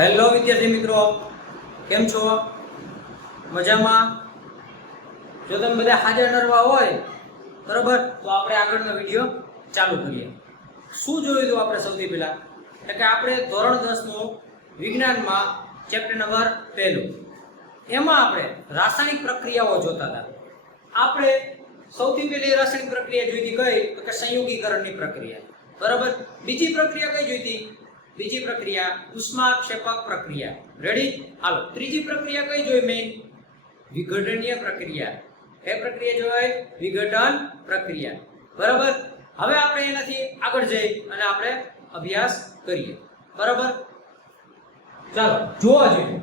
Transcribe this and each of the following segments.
Hello વિદ્યાર્થી મિત્રો, કેમ છો? મજામાં? જો તમે બધા હાજર નરવા હોય, બરોબર? તો આપણે આગળનો વીડિયો ચાલુ કરીએ. શું જોયું હતું આપણે સૌથી પહેલાં? એટલે કે આપણે ધોરણ દસનું વિજ્ઞાનમાં ચેપ્ટર નંબર પહેલું. એમાં આપણે રાસાયણિક પ્રક્રિયાઓ જોતા હતા. આપણે સૌથી પહેલી રાસાયણિક પ્રક્રિયા જોઈતી કઈ? તો કે સંયોગીકરણની પ્રક્રિયા. બરાબર? બીજી પ્રક્રિયા કઈ જોઈ હતી બીજી પ્રક્રિયા ઉષ્માક્ષેપક પ્રક્રિયા. રેડી હાલો. ત્રીજી પ્રક્રિયા કઈ જોઈ મેઇન વિઘટનીય પ્રક્રિયા. એ પ્રક્રિયા જોઈ વિઘટન પ્રક્રિયા. બરાબર? હવે આપણે એનાથી આગળ જઈ અને આપણે અભ્યાસ કરીએ. બરાબર? ચાલો, જોવા જોઈએ.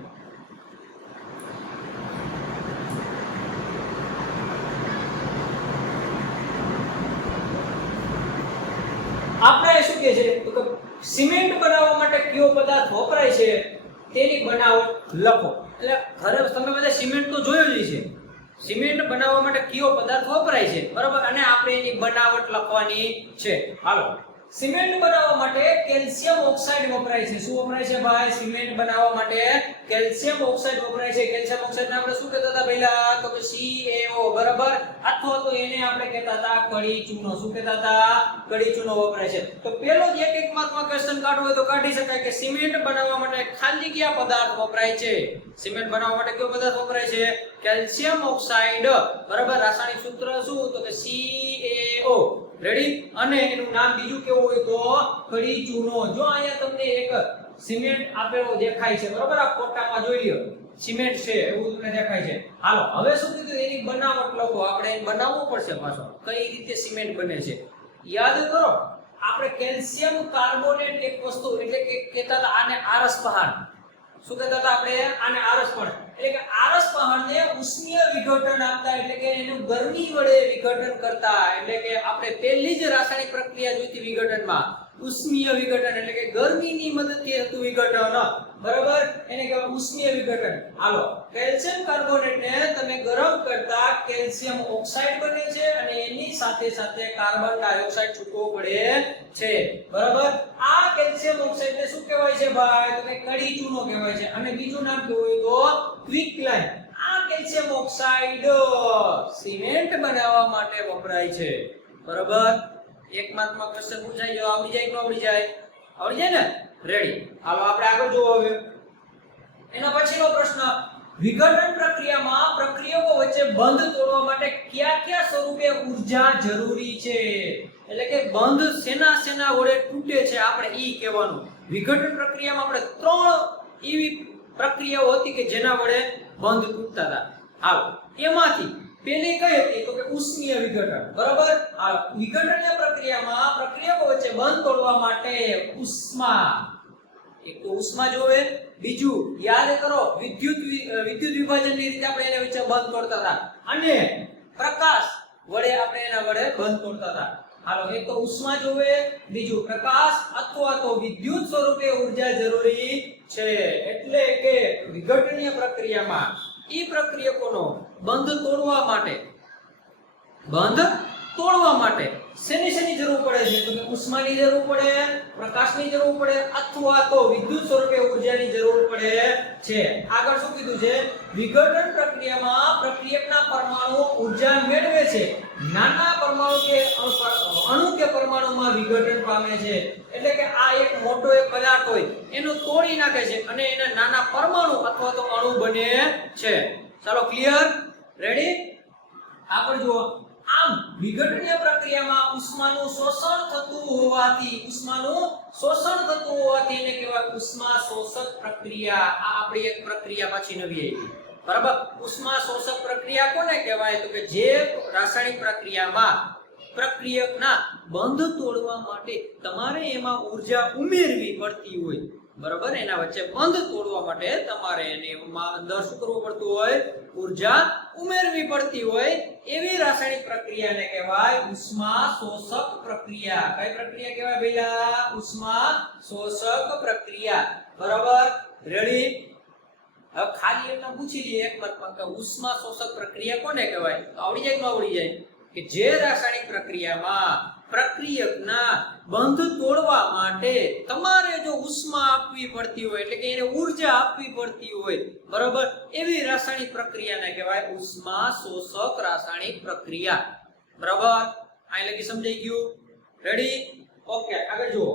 આપણે શું કહે છે? તો સિમેન્ટ બનાવવા માટે કયો પદાર્થ વપરાય છે તેની બનાવટ લખો. એટલે ઘરે તમે બધા સિમેન્ટ તો જોયું જ છે સિમેન્ટ બનાવવા માટે કયો પદાર્થ વપરાય છે? બરાબર? અને આપણે એની બનાવટ લખવાની છે. હાલો. સિમેન્ટ બનાવવા માટે કેલ્શિયમ ઓક્સાઇડ વપરાય છે. શું વપરાય છે ભાઈ? સિમેન્ટ બનાવવા માટે કેલ્શિયમ ઓક્સાઇડ વપરાય છે. કેલ્શિયમ ઓક્સાઇડ ને આપણે શું કહેતા હતા પહેલા? તો કે CaO બરાબર? અથવા તો એને આપણે કહેતા હતા કડી ચૂનો. શું કહેતા હતા? કડી ચૂનો વપરાય છે. તો પેલો જ એક એક માર્કમાં ક્વેશ્ચન કાઢવો હોય તો કાઢી શકાય કે સિમેન્ટ બનાવવા માટે ખાલી કયા પદાર્થ વપરાય છે? સિમેન્ટ બનાવવા માટે કયો પદાર્થ વપરાય છે? કેલ્શિયમ ઓક્સાઇડ, બરાબર? રાસાયણિક સૂત્ર શું? તો કે CaO રેડી અને એનું નામ બીજું કેવું હોય તો કડી ચૂનો જો અહીંયા તમને એક સિમેન્ટ આપેલો દેખાય છે, બરાબર? આ ફોટામાં જોઈ લ્યો. સિમેન્ટ છે, એવું તમને દેખાય છે. હાલો, હવે શું કીધું? એની બનાવટ લખો. આપણે એને બનાવવું પડશે પાછો. કઈ રીતે સિમેન્ટ બને છે? યાદ કરો, આપણે કેલ્શિયમ કાર્બોનેટ એક વસ્તુ, એટલે કે કહેતા હતા આને આરસ પહાડ. શું કહેતા હતા આપણે? આને આરસ પહાડ એટલે કે આરસ પહાડને ઉષ્મીય વિઘટન આપતા, એટલે કે એનું ગરમી વડે વિઘટન કરતા. એટલે કે આપણે પહેલી જ રાસાયણિક પ્રક્રિયા જોઈતી વિઘટનમાં. ઉષ્મીય વિઘટન એટલે કે ગરમીની મદદથી થતું વિઘટન. બરાબર? એને કહેવાય ઉષ્મીય વિઘટન. હાલો, કેલ્શિયમ કાર્બોનેટ ને તમે ગરમ કરતા કેલ્શિયમ ઓક્સાઇડ બને છે અને એની સાથે સાથે કાર્બન ડાયોક્સાઇડ છૂટવો પડે છે. બરાબર? આ કેલ્શિયમ ઓક્સાઇડ ને શું કહેવાય છે ભાઈ? તો કે કડી ચૂનો કહેવાય છે. અને બીજું નામ કેવું હોય તો? ક્વિક ક્વિકલાઇન આ કેલ્શિયમ ઓક્સાઇડ સિમેન્ટ બનાવવા માટે વપરાય છે. બરાબર? એક માર્કમાં ક્વેશ્ચન પૂછાઈ જો આવડી જાય કે આવડી જાય? આવડી જાય ને? રેડી હાલો, આપણે આગળ જોવો હવે. એના પછીનો પ્રશ્ન, વિઘટન પ્રક્રિયામાં પ્રક્રિયકો વચ્ચે બંધ તોડવા માટે કયા કયા સ્વરૂપે ઊર્જા જરૂરી છે? એટલે કે બંધ સેના સેના વડે તૂટે છે, આપણે ઈ કહેવાનું. વિઘટન પ્રક્રિયામાં આપણે ત્રણ એવી પ્રક્રિયાઓ હતી કે જેના વડે બંધ તૂટતા હતા. હાલો, એમાંથી પેલી કઈ હતી? તો કે ઉષ્મીય વિઘટન. બરાબર? આ વિઘટનીય પ્રક્રિયામાં પ્રક્રિયકો વચ્ચે બંધ તોડવા માટે ઉષ્મા. એક તો ઉષ્મા જોવે, બીજું યાદ કરો, વિદ્યુત વિદ્યુત વિભાજનની રીતે આપણે એને વચ્ચે બંધ તોડતા હતા. અને પ્રકાશ વડે આપણે એના વડે બંધ તોડતા હતા. હાલો, એક તો ઉષ્મા જોવે, બીજું પ્રકાશ અથવા તો વિદ્યુત સ્વરૂપે ઊર્જા જરૂરી છે. એટલે કે વિઘટનીય પ્રક્રિયામાં ઈ પ્રક્રિયકોનો બંધ તોડવા માટે. બંધ તોડવા માટે. શેની શેની જરૂર પડે છે? તો કે ઉષ્માની જરૂર પડે, પ્રકાશની જરૂર પડે, અથવા તો વિદ્યુત સ્વરૂપે ઊર્જાની જરૂર પડે છે. આગળ શું કીધું છે? વિઘટન પ્રક્રિયામાં પ્રક્રિયકના પરમાણુ ઊર્જા મેળવે છે. નાના પરમાણુ કે અણુ- અણુ કે પરમાણુમાં વિઘટન પામે છે. એટલે કે આ એક મોટો એક પદાર્થ હોય, એનું તોડી નાખે છે અને એના નાના પરમાણુ અથવા તો અણુ બને છે. ચાલો ક્લિયર રેડી આગળ જુઓ. આમ વિઘટનીય પ્રક્રિયામાં ઉષ્માનું શોષણ થતું હોવાથી, ઉષ્માનું શોષણ થતું હોવાથી એને કહેવાય ઉષ્મા શોષક પ્રક્રિયા. આ આપણી એક પ્રક્રિયા પાછી નવી આવી. બરાબર? ઉષ્મા શોષક પ્રક્રિયા કોને કહેવાય? તો કે જે રાસાયણિક પ્રક્રિયામાં પ્રક્રિયકના બંધ તોડવા માટે તમારે એમાં ઊર્જા ઉમેરવી પડતી હોય. બરાબર? એના વચ્ચે બંધ તોડવા માટે તમારે એને અંદર શું કરવું પડતું હોય? ઊર્જા ઉમેરવી પડતી હોય એવી રાસાયણિક પ્રક્રિયાને કહેવાય ઉષ્મા શોષક પ્રક્રિયા. કઈ પ્રક્રિયા કહેવાય ભઈલા? ઉષ્મા શોષક પ્રક્રિયા. બરોબર? રેડી હવે ખાલી એમને પૂછી લઈએ એક માર્કમાં કે ઉષ્મા શોષક પ્રક્રિયા કોને કહેવાય? તો આવડી જાય આવડી જાય? કે જે રાસાયણિક પ્રક્રિયામાં પ્રક્રિયકના બંધ તોડવા માટે તમારે જો ઉષ્મા આપવી પડતી હોય, એટલે કે એને ઊર્જા આપવી પડતી હોય, બરોબર? એવી રાસાયણિક પ્રક્રિયાને કહેવાય ઉષ્મા શોષક રાસાયણિક પ્રક્રિયા. બરાબર? અહીં લગી સમજાઈ ગયું? રેડી ઓકે આગળ જુઓ.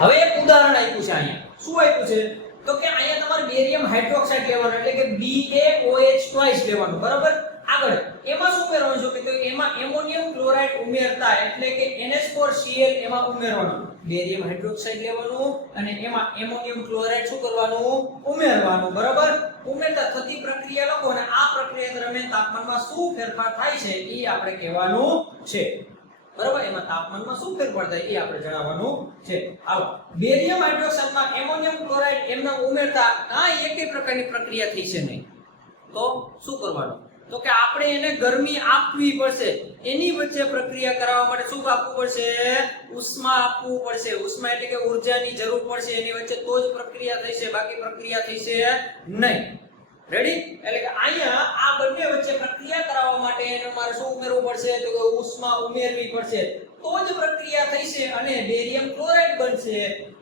હવે એક ઉદાહરણ આપ્યું છે અહીંયા. શું આપ્યું છે? તો કે અહીંયા તમારે બેરિયમ હાઇડ્રોક્સાઇડ લેવાનું, એટલે કે BaOH ટ્વાઇસ લેવાનું, બરાબર? આગળ. એમાં શું ઉમેરવાનું છે? કે તો એમાં એમોનિયમ ક્લોરાઇડ ઉમેરતા એટલે કે NH4Cl એમાં ઉમેરવાનું. બેરિયમ હાઇડ્રોક્સાઇડ લેવાનું અને એમાં એમોનિયમ ક્લોરાઇડ શું કરવાનું? ઉમેરવાનું. બરાબર? ઉમેરતા થતી પ્રક્રિયા લખો અને આ પ્રક્રિયા દરમિયાન તાપમાનમાં શું ફેરફાર થાય છે એ આપણે કહેવાનું છે. બરાબર? એમાં તાપમાનમાં શું ફેરફાર થાય એ આપણે જણાવવાનું છે. આવો. બેરિયમ હાઇડ્રોક્સાઇડમાં એમોનિયમ ક્લોરાઇડ એમના ઉમેરતા કાંઈ એકે પ્રકારની પ્રક્રિયા થઈ છે નહીં. તો શું કરવાનું? તો કે આપણે એને ગરમી આપવી પડશે. એની વચ્ચે પ્રક્રિયા કરાવવા માટે શું આપવું પડશે? ઉષ્મા આપવું પડશે. ઉષ્મા એટલે કે ઊર્જાની જરૂર પડશે. એની વચ્ચે તો જ પ્રક્રિયા થશે. બાકી પ્રક્રિયા થશે નહીં. રેડી એટલે કે અહીંયા આ બંને વચ્ચે પ્રક્રિયા કરાવવા માટે એને મારે શું ઉમેરવું પડશે? તો કે ઉષ્મા ઉમેરવી પડશે. તો જ પ્રક્રિયા થશે અને બેરિયમ ક્લોરાઇડ બનશે,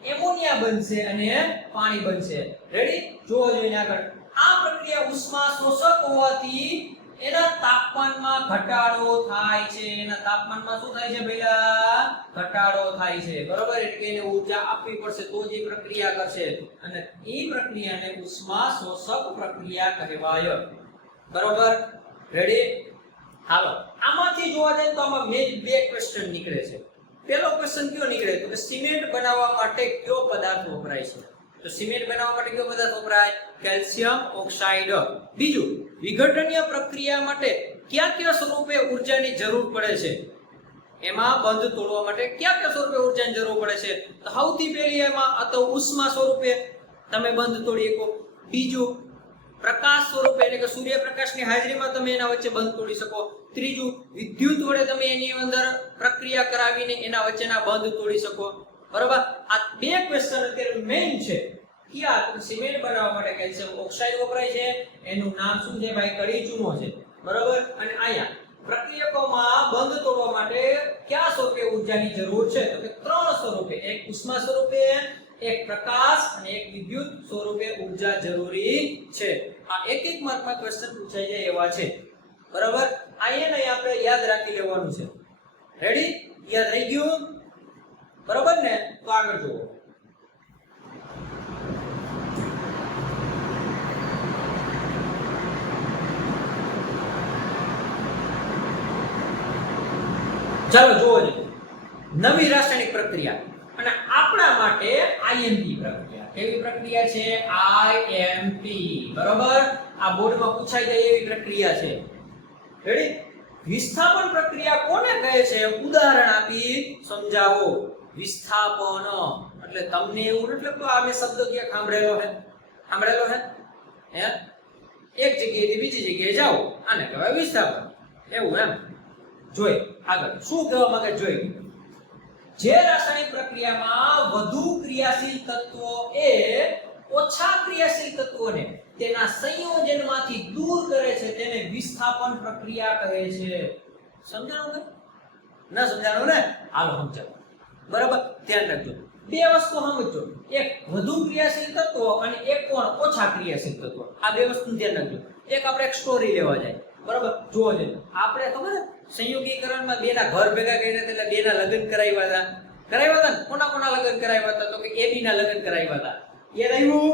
એમોનિયા બનશે અને પાણી બનશે. રેડી જોવો જોઈએ આગળ. આ પ્રક્રિયા ઉષ્મા શોષક હોવાથી એના તાપમાનમાં ઘટાડો થાય છે. એના તાપમાનમાં શું થાય છે ભઈલા? ઘટાડો થાય છે. બરોબર? એટલે એને ઊર્જા આપવી પડશે તો જ એ પ્રક્રિયા કરશે. અને એ પ્રક્રિયાને ઉષ્મા શોષક પ્રક્રિયા કહેવાય. બરોબર? રેડી હાલો. આમાંથી જોવા જાય તો આમાં મેં બે ક્વેશ્ચન નીકળે છે. પહેલો ક્વેશ્ચન કયો નીકળે? તો કે સિમેન્ટ બનાવવા માટે કયો પદાર્થ વપરાય છે? તો સિમેન્ટ બનાવવા માટે કયો પદાર્થ વપરાય? Calcium oxide. બીજું, વિઘટનીય પ્રક્રિયા માટે કયા કયા સ્વરૂપે ઊર્જાની જરૂર પડે છે? એમાં બંધ તોડવા માટે કયા કયા સ્વરૂપે ઊર્જાની જરૂર પડે છે? તો સૌથી પહેલી એમાં અતો ઉષ્મા સ્વરૂપે તમે બંધ તોડી શકો. બીજું, પ્રકાશ સ્વરૂપે, એટલે કે સૂર્યપ્રકાશની હાજરીમાં તમે એના વચ્ચે બંધ તોડી શકો. ત્રીજું, વિદ્યુત વડે તમે એની અંદર પ્રક્રિયા કરાવીને એના વચ્ચેના બંધ તોડી શકો. બરોબર? આ બે ક્વેશ્ચન અત્યારે મેઇન છે. ક્યાં સિમેન્ટ બનાવવા માટે કેલ્શિયમ ઓક્સાઇડ વપરાય છે. એનું નામ શું છે ભાઈ? કડી ચૂનો છે. બરોબર? અને અહીંયા પ્રક્રિયકોમાં બંધ તોડવા માટે કયા સ્વરૂપે ઊર્જાની જરૂર છે? તો કે ત્રણ સ્વરૂપે. એક ઉષ્મા સ્વરૂપે, એક પ્રકાશ અને એક વિદ્યુત સ્વરૂપે ઊર્જા જરૂરી છે. આ એક એક માર્કમાં ક્વેશ્ચન પૂછાઈ જાય એવા છે. બરાબર? અહીંયા ને આપણે યાદ રાખી લેવાનું છે. રેડી યાદ રહી ગયું? બરાબર ને? તો આગળ જુઓ. ચાલો જોઈએ નવી રાસાયણિક પ્રક્રિયા અને આપણા માટે આઈએમપી પ્રક્રિયા. કેવી પ્રક્રિયા છે? આઈએમપી બરોબર? આ બોર્ડમાં પૂછાઈ જાય એવી પ્રક્રિયા છે. રેડી વિસ્થાપન પ્રક્રિયા કોને કહે છે? ઉદાહરણ આપી સમજાવો. વિસ્થાપન. એટલે તમને એવું નથી લાગતું આ મેં શબ્દ ક્યાં સાંભળેલો છે સાંભળેલો છે હે? એક જગ્યાએથી બીજી જગ્યાએ જાઓ. આને કહેવાય વિસ્થાપન. એવું એમ? જોઈ, આગળ. શું કહેવા માંગે જોઈ. જે રાસાયણિક પ્રક્રિયામાં વધુ ક્રિયાશીલ તત્વો એ ઓછા ક્રિયાશીલ તત્વોને તેના સંયોજનમાંથી દૂર કરે છે, તેને વિસ્થાપન પ્રક્રિયા કહે છે. સમજાણું કે? ના સમજાણું ને? હાલો સમજાવો બરાબર? ધ્યાન રાખજો. બે વસ્તુ સમજો એક વધુ ક્રિયાશીલ તત્વો અને એક કોણ ઓછા ક્રિયાશીલ તત્વો. આ બે વસ્તુ ધ્યાન રાખજો. એક આપણે એક સ્ટોરી લેવા જાય. બરાબર? જોવો જોઈએ આપણે ખબર સંયોગીકરણમાં બેના ઘર ભેગા કરીને એટલે બેના લગ્ન કરાવ્યા હતા. કરાવ્યા હતા કોના કોના લગ્ન કરાવ્યા હતા? તો કે એબી ના લગ્ન કરાવ્યા હતા. એ રહ્યું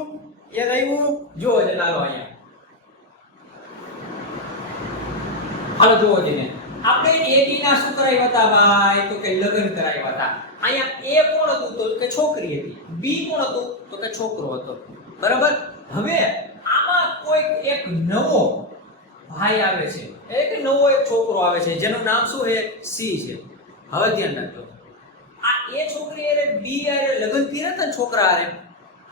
એ રહ્યું જોવો જોઈએ લાલો અહીંયા. હાલો, જોવો જોઈએ આપણે એબી ના શું કરાવ્યા હતા? ભાઈ? તો કે લગ્ન કરાવ્યા હતા. અહીંયા એ કોણ હતું તો કે છોકરી હતી. બી કોણ હતું તો કે છોકરો હતો. બરાબર? હવે આમાં કોઈક એક નવો ભાઈ આવે છે. એક નવો એક છોકરો આવે છે. જેનું નામ શું છે? સી છે. હવે ધ્યાન રાખજો. આ એ છોકરી અરે બી અરે લગ્ન કર્યા ને છોકરા હારે?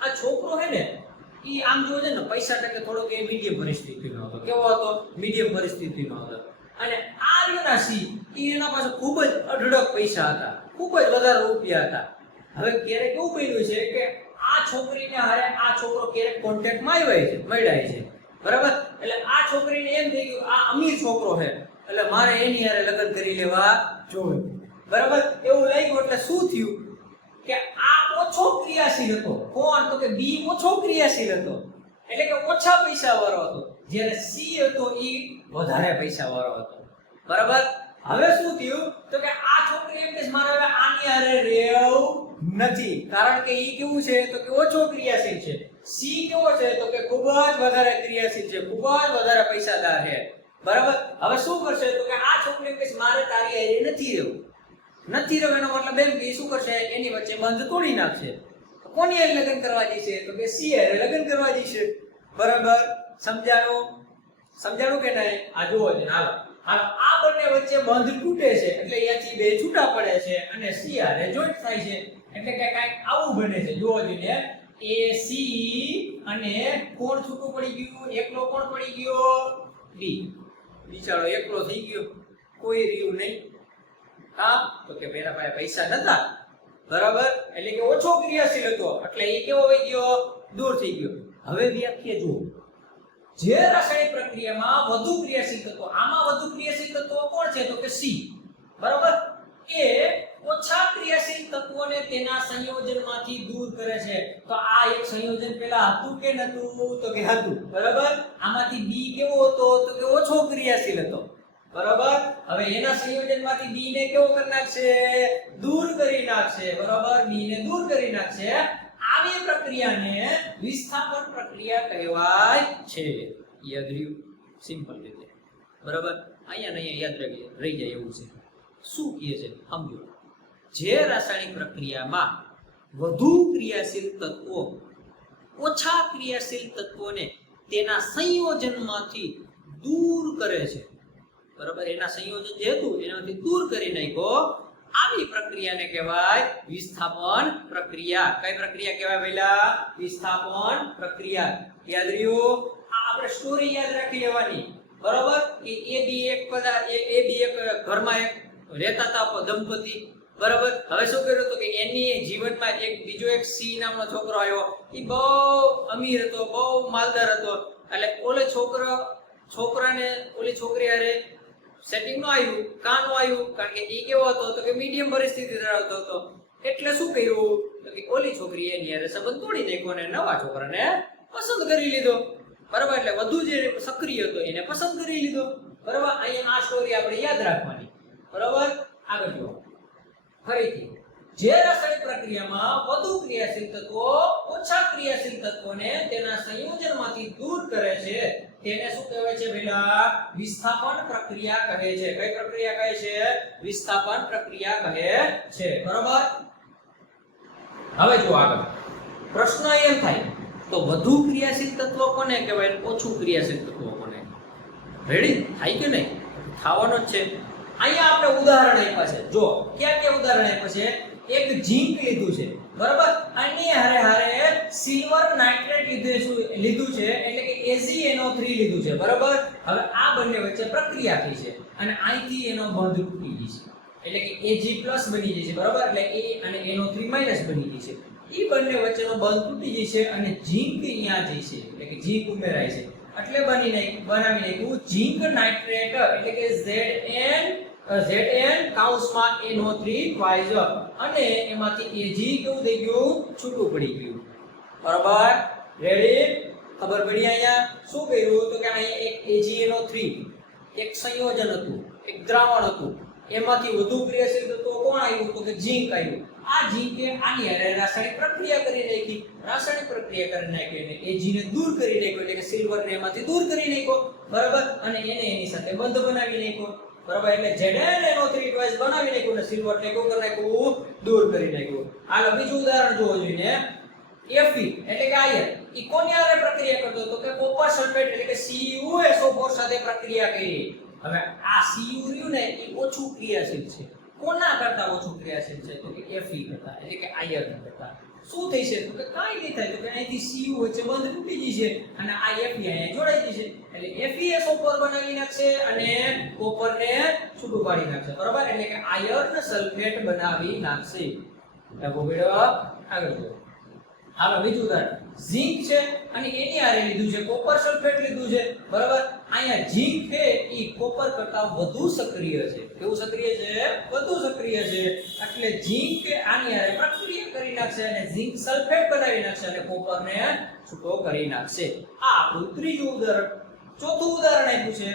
આ છોકરો હે ને એ આમ જોવો છે ને, પૈસા ટકે થોડોક એ મીડિયમ પરિસ્થિતિનો હતો. કેવો હતો? મીડિયમ પરિસ્થિતિનો હતો. અને આ રહ્યોના સી, ઈ એના પાસે ખૂબ જ અઢળક પૈસા હતા. ખૂબ જ વધારે રૂપિયા હતા. હવે ક્યારેક એવું બન્યું છે કે આ છોકરીને હારે આ છોકરો ક્યારેક કોન્ટેક્ટમાં આવ્યો છે, મળ્યા છે. બરાબર? એટલે આ છોકરીને એમ થઈ ગયું, આ અમીર છોકરો છે. એટલે મારે એની હારે લગ્ન કરી લેવા જોઈએ. બરાબર? એવું લાગ્યું એટલે શું થયું? કે આ ઓછો ક્રિયાશીલ હતો. કોણ? તો કે બી ઓછો ક્રિયાશીલ હતો. એટલે કે ઓછા પૈસા વાળો હતો. જ્યારે સી હતો ઈ વધારે પૈસા વાળો હતો. બરાબર? હવે શું થયું? તો કે આ છોકરી એમ કે મારે હવે આની હારે રેવ નથી. કારણ કે ઈ કેવું છે તો કે ઓછો ક્રિયાશીલ છે. સી કેવો છે તો કે ખૂબ જ વધારે ક્રિયાશીલ છે, ખૂબ જ વધારે પૈસાદાર છે. બરાબર? હવે શું કરશે? તો કે આ છોકરી કે મારે તારી હારે નથી રહેવું. નથી રહ્યો એનો મતલબ એમ કે શું કરશે? એની વચ્ચે બંધ તોડી નાખશે. કોની હારે લગ્ન કરવા જઈશે? તો કે સી હારે લગ્ન કરવા જઈશે. બરાબર? સમજાણું? સમજાણું કે નહીં? આ જુઓ છે હાલો. હાલો, આ બંને વચ્ચે બંધ તૂટે છે. એટલે અહીંયાથી બે છૂટા પડે છે અને સી હારે જોઈન્ટ થાય છે. એટલે કે કાંઈક આવું બને છે. જુઓ જોઈને. એ સી અને કોણ છૂટું પડી ગયું? એકલો કોણ પડી ગયો? ડી બિચારો એકલો થઈ ગયો. કોઈ રહ્યું નહીં. હા? તો કે પેલા પાસે પૈસા નતા. બરાબર? એટલે કે ઓછો ક્રિયાશીલ હતો. એટલે એ કેવો થઈ ગયો? દૂર થઈ ગયો. હવે વ્યાખ્યા જુઓ. જે રાસાયણિક પ્રક્રિયામાં વધુ ક્રિયાશીલ તત્વો, આમાં વધુ ક્રિયાશીલ તત્વો કોણ છે? તો કે સી. બરાબર? એ ઓછા ક્રિયાશીલ તત્વોને તેના સંયોજનમાંથી દૂર કરે છે. તો આ એક સંયોજન પેલા હતું કે નતું તો કે હતું. બરાબર? આમાંથી બી કેવો હતો? તો કે ઓછો ક્રિયાશીલ હતો. બરાબર? હવે એના સંયોજનમાંથી બી ને કેવો કરી નાખશે? દૂર કરી નાખશે. બરાબર? બી ને દૂર કરી નાખશે. આવી પ્રક્રિયાને વિસ્થાપન પ્રક્રિયા કહેવાય છે. યાદ રહ્યું? સિમ્પલ રીતે. બરાબર? અહીંયા ને અહીંયા યાદ રહી રહી જાય એવું છે. શું કહે છે? સમજો. જે રાસાયણિક પ્રક્રિયામાં વધુ ક્રિયાશીલ તત્વો, ઓછા ક્રિયાશીલ તત્વોને તેના સંયોજનમાંથી દૂર કરે છે. બરાબર? એના સંયોજન જે હતું એનાથી દૂર કરી નાખ્યો આવી પ્રક્રિયાને કહેવાય વિસ્થાપન પ્રક્રિયા. કઈ પ્રક્રિયા કહેવાય પહેલા? વિસ્થાપન પ્રક્રિયા. યાદ રહ્યું? આ આપણે સ્ટોરી યાદ રાખી લેવાની. બરોબર? કે એ બી એક બધા એ બી એક ઘરમાં એક રહેતા હતા દંપતી. બરાબર? હવે શું કર્યું હતું કે એની જીવનમાં એક બીજો એક સી નામનો છોકરો આવ્યો. એ બહુ અમીર હતો, બહુ માલદાર હતો. એટલે ઓલે છોકરો છોકરાને ઓલી છોકરી હારે સેટિંગ નો આવ્યું કાં નો આવ્યું, કારણ કે એ કેવો હતો તો કે મીડિયમ પરિસ્થિતિ ધરાવતો હતો. એટલે શું કર્યું? તો કે ઓલી છોકરી એની યારે સંબંધ તોડી નાખ્યો અને નવા છોકરાને પસંદ કરી લીધો. બરાબર? એટલે વધુ જે સક્રિય હતો એને પસંદ કરી લીધો. બરાબર? અહીંયા આ સ્ટોરી આપણે યાદ રાખવાની. બરાબર? આગળ જુઓ. ફરીથી. જે રાસાયણિક પ્રક્રિયામાં વધુ ક્રિયાશીલ તત્વો ઓછા ક્રિયાશીલ તત્વોને તેના સંયોજનમાંથી દૂર કરે છે, તેને શું કહેવાય છે પેલા? વિસ્થાપન પ્રક્રિયા કહે છે. કઈ પ્રક્રિયા કહે છે? વિસ્થાપન પ્રક્રિયા કહે છે. બરોબર? હવે જો આગળ. પ્રશ્ન એમ થાય, તો વધુ ક્રિયાશીલ તત્વો કોને કહેવાય ઓછું ક્રિયાશીલ તત્વો કોને? રેડી થાય કે નહીં? થવાનો જ છે. અહીંયા આપણે ઉદાહરણ આપ્યા છે. જો ક્યાં ક્યાં ઉદાહરણ આપ્યા છે? એક ઝીંક લીધું છે. બરાબર? આની હારે હારે સિલ્વર નાઇટ્રેટ લીધું છે લીધું છે, એટલે કે AgNO3 લીધું છે. બરાબર? હવે આ બંને વચ્ચે પ્રક્રિયા થઈ છે અને અહીંથી એનો બંધ તૂટી ગઈ છે. એટલે કે Ag+ બની જાય છે. બરાબર? એટલે A અને NO3- બની જશે એ બંને વચ્ચેનો બંધ તૂટી જાય છે અને ઝીંક અહીંયા જશે એટલે કે ઝીંક ઉમેરાય છે. એટલે બની નાખ બનાવી નાખ્યું ઝીંક નાઇટ્રેટ એટલે કે Zn Zn કાઉન્સમાં NO3 ટ્વાઇસ અને એમાંથી Ag કેવું થઈ ગયું? છૂટું પડી ગયું. બરાબર? રેડી ખબર પડી અહીંયા? શું કર્યું? તો કે અહીંયા એક AgNO3 એક સંયોજન હતું. એક દ્રાવણ હતું. એમાંથી વધુ ક્રિયાશીલ તત્વો કોણ આવ્યું? તો કે ઝીંક આવ્યું. આ ઝીંકે આની હારે રાસાયણિક પ્રક્રિયા કરી નાખી. રાસાયણિક પ્રક્રિયા કરી નાખી અને એ જીને દૂર કરી નાખ્યો. એટલે કે સિલ્વર ને એમાંથી દૂર કરી નાખ્યો. બરાબર? અને એને એની સાથે બંધ બનાવી નાખ્યો. બરાબર? એટલે ZnNO3 ટ્વાઇસ બનાવી નાખ્યું ને સિલ્વર ને કેવું કરી નાખ્યું દૂર કરી નાખ્યું. આગળ બીજું ઉદાહરણ જોવો જોઈએ એફી એટલે કે આયન ઈ કોની હારે પ્રક્રિયા કરતો તો કે કોપર સલ્ફેટ એટલે કે CuSO4 સાથે પ્રક્રિયા કરી. હવે આ Cu રહ્યું ને એ ઓછું ક્રિયાશીલ છે. કોના કરતા ઓછું ક્રિયાશીલ છે? તો કે Fe કરતા, એટલે કે આયર્ન કરતા. શું થઈ છે? તો કે કાંઈ નહીં થાય. તો કે અહીંથી સીયુ વચ્ચે બંધ તૂટી જશે અને આ એફઈ અહીંયા જોડાઈ જશે એટલે FeSO4 બનાવી નાખશે અને કોપરને છૂટું પાડી નાખશે. બરાબર? એટલે કે આયર્ન સલ્ફેટ બનાવી નાખશે. એટલે આગળ જો હાલો, બીજું ઉદાહરણ. ઝીંક છે અને એની હારે લીધું છે કોપર સલ્ફેટ લીધું છે. બરાબર? અહીંયા ઝીંક છે એ કોપર કરતા વધુ સક્રિય છે. કેવું સક્રિય છે? વધુ સક્રિય છે. એટલે ઝીંક આની હારે પ્રક્રિયા કરી નાખશે અને ઝીંક સલ્ફેટ બનાવી નાખશે અને કોપરને છૂટો કરી નાખશે. આ આપણું ત્રીજું ઉદાહરણ. ચોથું ઉદાહરણ આપ્યું છે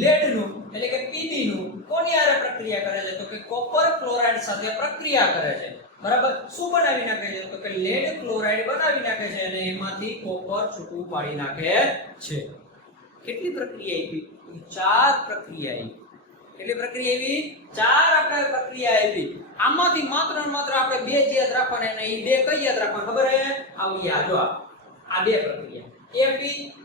લેડનું એટલે કે પીબીનું કોની હારે પ્રક્રિયા કરે છે? તો કે કોપર ક્લોરાઇડ સાથે પ્રક્રિયા કરે છે. બરાબર? શું બનાવી નાખે છે? તો કે લેડ ક્લોરાઇડ બનાવી નાખે છે અને એમાંથી કોપર છૂટું પાડી નાખે છે. કેટલી પ્રક્રિયા આવી ચાર પ્રક્રિયા આવી કેટલી પ્રક્રિયા આવી ચાર આપણે પ્રક્રિયા આવી આમાંથી માત્ર ને માત્ર આપણે બે જ યાદ રાખવાના અને એ બે કઈ યાદ રાખવાના ખબર હે? આવું યાદ આ. બે પ્રક્રિયા. Fe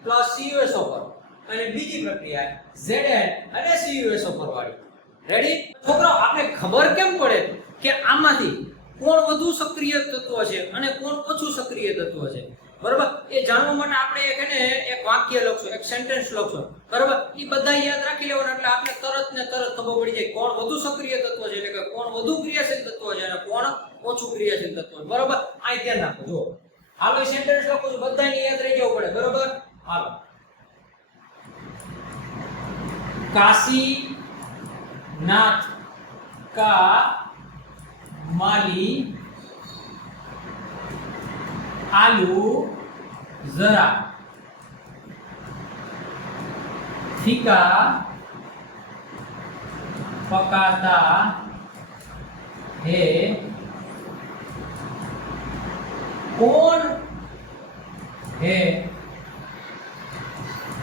CuSO4 અને બીજી પ્રક્રિયા Zn અને CuSO4 વાળી. રેડી છોકરાઓ આપણે ખબર કેમ પડે કે આમાંથી કોણ વધુ સક્રિય તત્વ છે અને કોણ ઓછું સક્રિય તત્વ છે? બરોબર? એ જાણવા માટે આપણે એક એને એક વાક્ય લખશું, એક સેન્ટેન્સ લખશું. બરોબર? એ બધા યાદ રાખી લેવાનું એટલે આપણે તરત ને તરત થબો પડી જાય કોણ વધુ સક્રિય તત્વ છે, એટલે કે કોણ વધુ ક્રિયાશીલ તત્વ છે અને કોણ ઓછું ક્રિયાશીલ તત્વ છે. બરોબર? આ ધ્યાન રાખો જો હાલો, એ સેન્ટેન્સ લખું છું. બધાને યાદ રહી જવું પડે. બરોબર? હાલો. કાશી નાથ કા માલી આલુ જરા ફીકા પકાતા હે. કોણ? હે.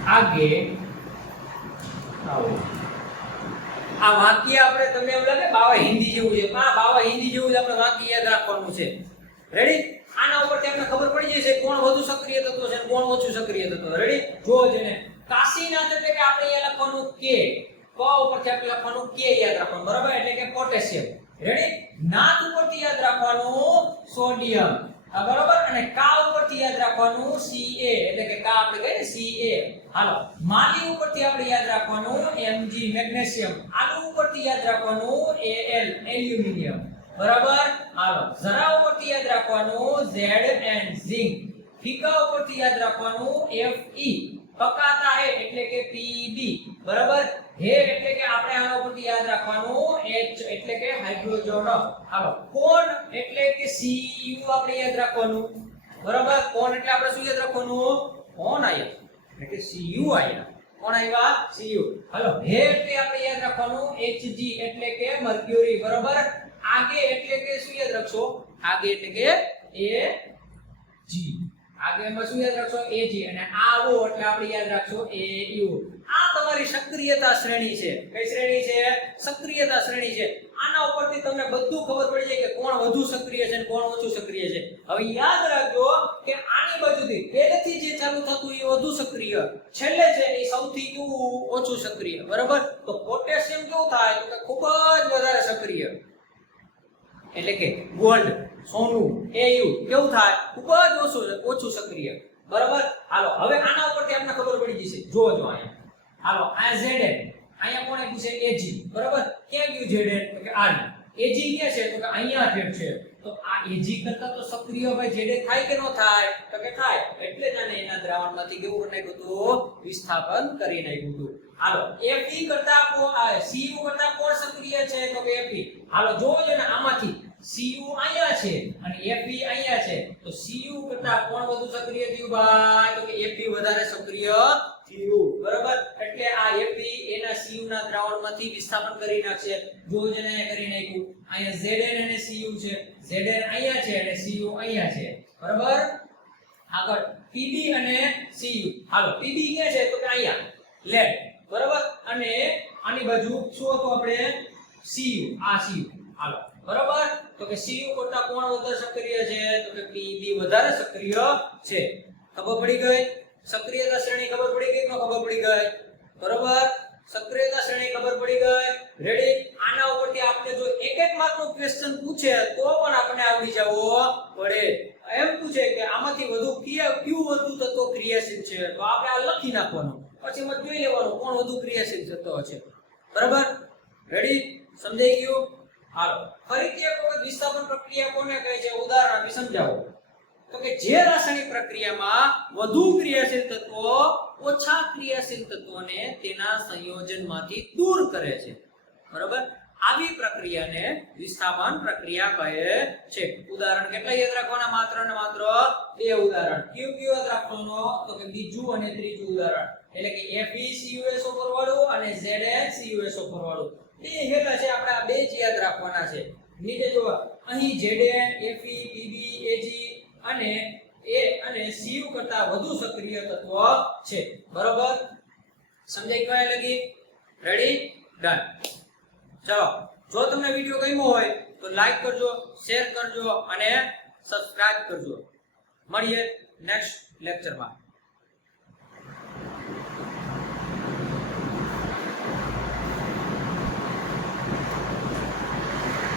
આગે. આવો. આ વાક્ય આપણે તમને એવું લાગે બાવા હિન્દી જેવું છે. પણ બાવા હિન્દી જેવું જ આપણે વાક્ય યાદ રાખવાનું છે. રેડી આના ઉપર તેમને ખબર પડી જશે કોણ વધુ સક્રિય તત્વ છે કોણ ઓછું સક્રિય તત્વ. રેડી જો જેને. કાશીનાથ એટલે કે આપણે અહીંયા લખવાનું કે ક ઉપરથી આપણે લખવાનું કે યાદ રાખવાનું. બરાબર? એટલે કે પોટેશિયમ. રેડી નાથ ઉપરથી યાદ રાખવાનું સોડિયમ. બરાબર? અને કા ઉપરથી યાદ રાખવાનું? Ca એટલે કે કા આપણે કહીએ સી Ca હાલો. માલી ઉપરથી આપણે યાદ રાખવાનું Mg મેગ્નેશિયમ. આલુ ઉપરથી યાદ રાખવાનું Al એલ્યુમિનિયમ. બરાબર? હાલો. જરા ઉપરથી યાદ રાખવાનું Z એન્ડ ઝિંક ફીકા ઉપરથી યાદ રાખવાનું Fe પકાતા હે એટલે કે Pb બરાબર? હે એટલે કે આપણે આના ઉપરથી યાદ રાખવાનું H એટલે કે હાઇડ્રોજન હાલો. કોણ એટલે કે Cu આપણે યાદ રાખવાનું. બરાબર? કોણ એટલે આપણે શું યાદ રાખવાનું? કોણ આયન. એટલે કે Cu આયન. કોણ આવ્યા Cu. હાલો. હે એટલે આપણે યાદ રાખવાનું Hg એટલે કે મર્ક્યુરી. બરાબર? આગે એટલે કે શું યાદ રાખશો? આગે એટલે કે Ag આગે એમાં શું યાદ રાખશો? Ag અને આવો એટલે આપણે યાદ રાખશો Au આ તમારી સક્રિયતા શ્રેણી છે. કઈ શ્રેણી છે? સક્રિયતા શ્રેણી છે. આના ઉપરથી તમને બધું ખબર પડી જાય કે કોણ વધુ સક્રિય છે અને કોણ ઓછું સક્રિય છે. હવે યાદ રાખજો કે આની બાજુથી પહેલેથી જે ચાલુ થતું એ વધુ સક્રિય. છેલ્લે છે એ સૌથી કેવું ઓછું સક્રિય. બરાબર? તો પોટેશિયમ કેવું થાય? તો કે ખૂબ જ વધારે સક્રિય. એટલે કે ગોલ્ડ. સોનું એયુ કેવું થાય? ખૂબ જ ઓછું ઓછું સક્રિય. બરાબર? હાલો, હવે આના ઉપરથી આપણને ખબર પડી જશે જો જો અહીંયા. હાલો, આ Zn અહીંયા કોણે પૂછે Ag બરાબર? ક્યાં ગયું Zn તો કે આ Ag ક્યાં છે? તો કે અહીંયા ફેર છે. તો આ Ag કરતા તો સક્રિય ભાઈ Zn થાય કે ન થાય? તો કે થાય. એટલે જ આને એના દ્રાવણમાંથી કેવું કરી નાખ્યું હતું? વિસ્થાપન કરી નાખ્યું હતું. હાલો, Fe કરતા કો- Cu કરતા કોણ સક્રિય છે? તો કે Fe. હાલો, જોવો ને આમાંથી. Cu અહીંયા છે અને Fe અહીંયા છે. તો Cu કરતા કોણ વધુ સક્રિય થયું ભાઈ? તો કે Fe વધારે સક્રિય થયું. બરાબર? એટલે આ Fe એના Cu ના દ્રાવણમાંથી વિસ્થાપન કરી નાખશે. જો જેને કરી નાખ્યું. અહીંયા Zn અને Cu છે. Zn અહીંયા છે અને Cu અહીંયા છે. બરાબર? આગળ. Pb અને Cu હાલો. Pb ક્યાં છે? તો કે અહીંયા. લેડ બરાબર? અને આની બાજુ શું હતું આપણે? Cu આ Cu હાલો. બરાબર? તો કે Cu કરતા કોણ વધારે સક્રિય છે? તો કે Pb વધારે સક્રિય છે. ખબર પડી ગઈ? સક્રિયતા શ્રેણી ખબર પડી ગઈ કે ખબર પડી ગઈ? બરોબર? સક્રિયતા શ્રેણી ખબર પડી ગઈ? રેડી આના ઉપરથી આપણે જો એક એક માર્ક નો ક્વેશ્ચન પૂછે, તો પણ આપણે આવડી જવો પડે. એમ પૂછે કે આમાંથી વધુ ક્રિયા ક્યુ વધુ તત્વ ક્રિયાશીલ છે, તો આપણે આ લખી નાખવાનું. પછી એમાં જોઈ લેવાનું કોણ વધુ ક્રિયાશીલ થતો છે. બરાબર? રેડી સમજાઈ ગયું? હાલો. ફરીથી એક વખત વિસ્થાપન પ્રક્રિયા કોને કહે છે? ઉદાહરણ આપી સમજાવો. તો કે જે રાસાયણિક પ્રક્રિયામાં વધુ ક્રિયાશીલ તત્વો ઓછા ક્રિયાશીલ તત્વોને તેના સંયોજનમાંથી દૂર કરે છે. બરોબર? આવી પ્રક્રિયાને વિસ્થાપન પ્રક્રિયા કહે છે. ઉદાહરણ કેટલા યાદ રાખવાના માત્ર ને માત્ર બે ઉદાહરણ. કયું કયું યાદ રાખવાનો? તો કે બીજું અને ત્રીજું ઉદાહરણ. એટલે કે FeCuSO પર વાળું અને ZnCuSO પર વાળું. બે હેલા છે આપણે આ બે જ યાદ રાખવાના છે. નીચે જો અહીં Zn Fe Pb Ag અને A અને Cu કરતા વધુ સક્રિય તત્વ છે. બરોબર? સમજાઈ ગયા લગી? રેડી ડન ચલો, જો તમને વીડિયો ગમ્યો હોય તો લાઈક કરજો શેર કરજો અને સબસ્ક્રાઇબ કરજો. મળીએ નેક્સ્ટ લેક્ચરમાં